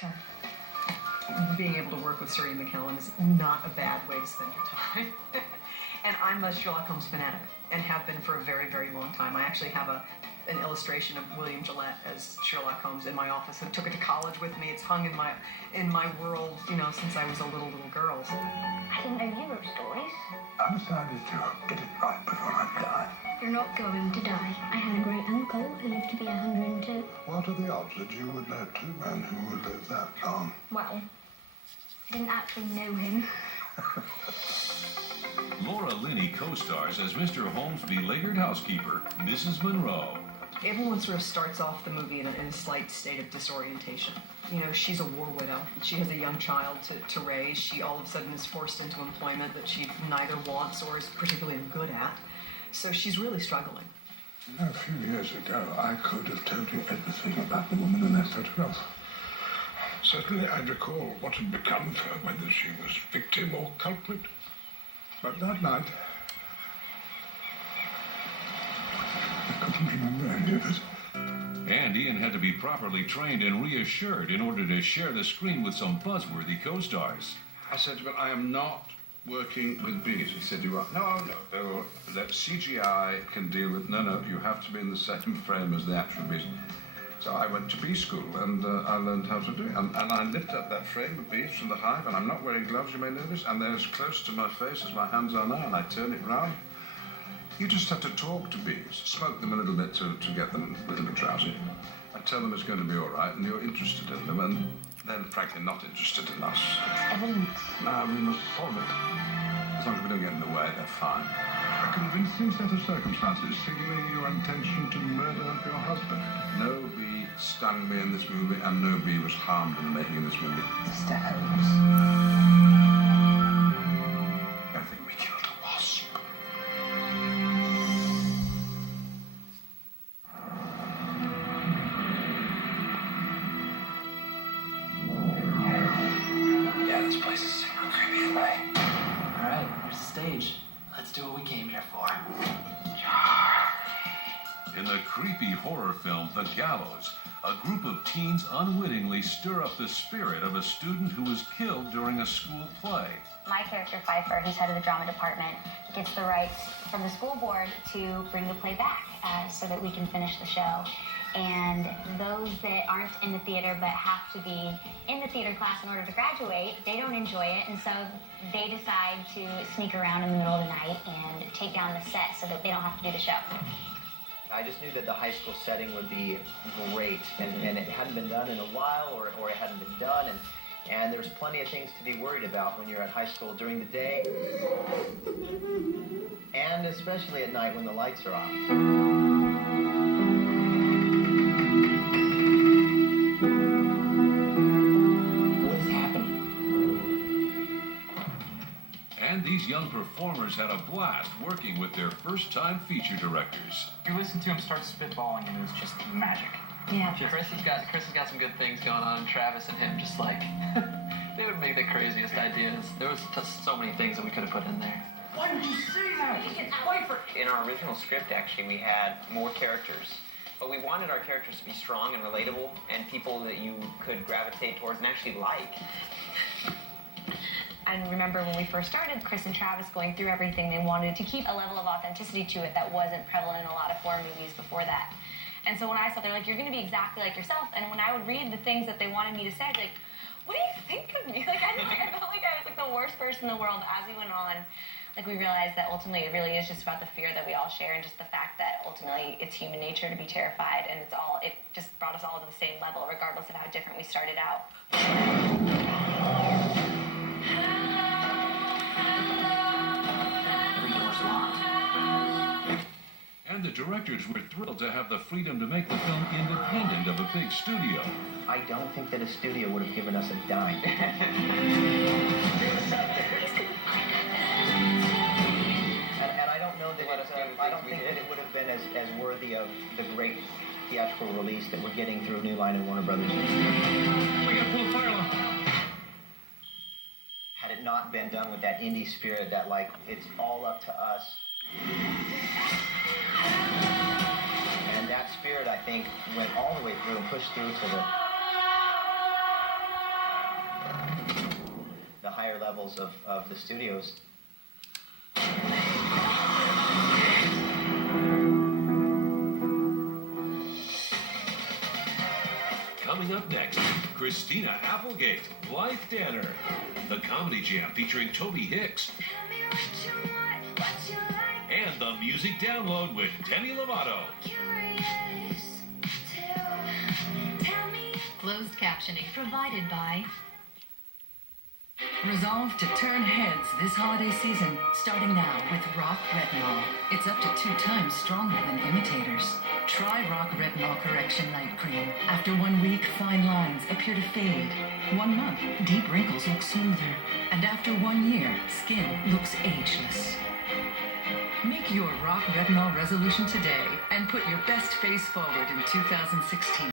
So, being able to work with Sir Ian McKellen is not a bad way to spend your time. And I'm a Sherlock Holmes fanatic, and have been for a very, very long time. I actually have an illustration of William Gillette as Sherlock Holmes in my office. I took it to college with me. It's hung in my world, since I was a little girl. So. I didn't know you wrote stories. I decided to get it right before I die. You're not going to die. I had a great uncle who lived to be 102. What are the odds that you would know two men who would live that long? Well, I didn't actually know him. Laura Linney co-stars as Mr. Holmes' beleaguered housekeeper, Mrs. Monroe. Everyone sort of starts off the movie in a slight state of disorientation. She's a war widow. She has a young child to raise. She all of a sudden is forced into employment that she neither wants or is particularly good at. So she's really struggling. A few years ago, I could have told you everything about the woman in that photograph. Certainly I'd recall what had become of her, whether she was victim or culprit. But that night, I couldn't remember any of it. And Ian had to be properly trained and reassured in order to share the screen with some buzzworthy co-stars. I said, but I am not working with bees. He said, you are? No, that CGI can deal with, no, you have to be in the same frame as the actual bees. So I went to bee school and I learned how to do it. And I lift up that frame of bees from the hive, and I'm not wearing gloves, you may notice, and they're as close to my face as my hands are now, and I turn it round. You just have to talk to bees, smoke them a little bit to get them a little bit drowsy. I tell them it's going to be all right, and you're interested in them, and they're frankly not interested in us. Evidence. Now we must solve it. As long as we don't get in the way, they're fine. A convincing set of circumstances signaling your intention to murder your husband. No bee stung me in this movie, and no bee was harmed in the making of this movie. Mr. Holmes. I think we killed a wasp. Yeah, this place is super creepy at night. All right, here's the stage. Let's do what we came here for. In the creepy horror film The Gallows, a group of teens unwittingly stir up the spirit of a student who was killed during a school play. My character, Pfeiffer, who's head of the drama department, gets the rights from the school board to bring the play back so that we can finish the show. And those that aren't in the theater but have to be in the theater class in order to graduate, they don't enjoy it, and so they decide to sneak around in the middle of the night and take down the set so that they don't have to do the show. I just knew that the high school setting would be great, and it hadn't been done in a while, or it hadn't been done, and there's plenty of things to be worried about when you're at high school during the day, and especially at night when the lights are off. And these young performers had a blast working with their first-time feature directors. You listen to him start spitballing, and it was just magic. Yeah. Chris has got some good things going on. Travis and him just like they would make the craziest ideas. There was just so many things that we could have put in there. Why did you say that? In our original script, actually, we had more characters. But we wanted our characters to be strong and relatable and people that you could gravitate towards and actually like. And remember when we first started, Chris and Travis going through everything, they wanted to keep a level of authenticity to it that wasn't prevalent in a lot of horror movies before that. And so when I saw, they're like, you're going to be exactly like yourself. And when I would read the things that they wanted me to say, I'd be like, what do you think of me? Like, I felt like I was like the worst person in the world. As we went on, like, we realized that ultimately it really is just about the fear that we all share, and just the fact that ultimately it's human nature to be terrified, and it just brought us all to the same level, regardless of how different we started out. And the directors were thrilled to have the freedom to make the film independent of a big studio. I don't think that a studio would have given us a dime. and I don't know that I don't think that it would have been as worthy of the great theatrical release that we're getting through New Line and Warner Brothers. We gotta pull the fire alarm. Had it not been done with that indie spirit, that like it's all up to us. And that spirit, I think, went all the way through and pushed through to levels of the studios. Coming up next, Christina Applegate, Blythe Danner, the Comedy Jam featuring Toby Hicks, and the Music Download with Demi Lovato. Closed captioning provided by... Resolve to turn heads this holiday season, starting now with Rock Retinol. It's up to 2 times stronger than imitators. Try Rock Retinol Correction Night Cream. After 1 week, fine lines appear to fade. 1 month, deep wrinkles look smoother. And after 1 year, skin looks ageless. Make your Rock Retinol resolution today and put your best face forward in 2016.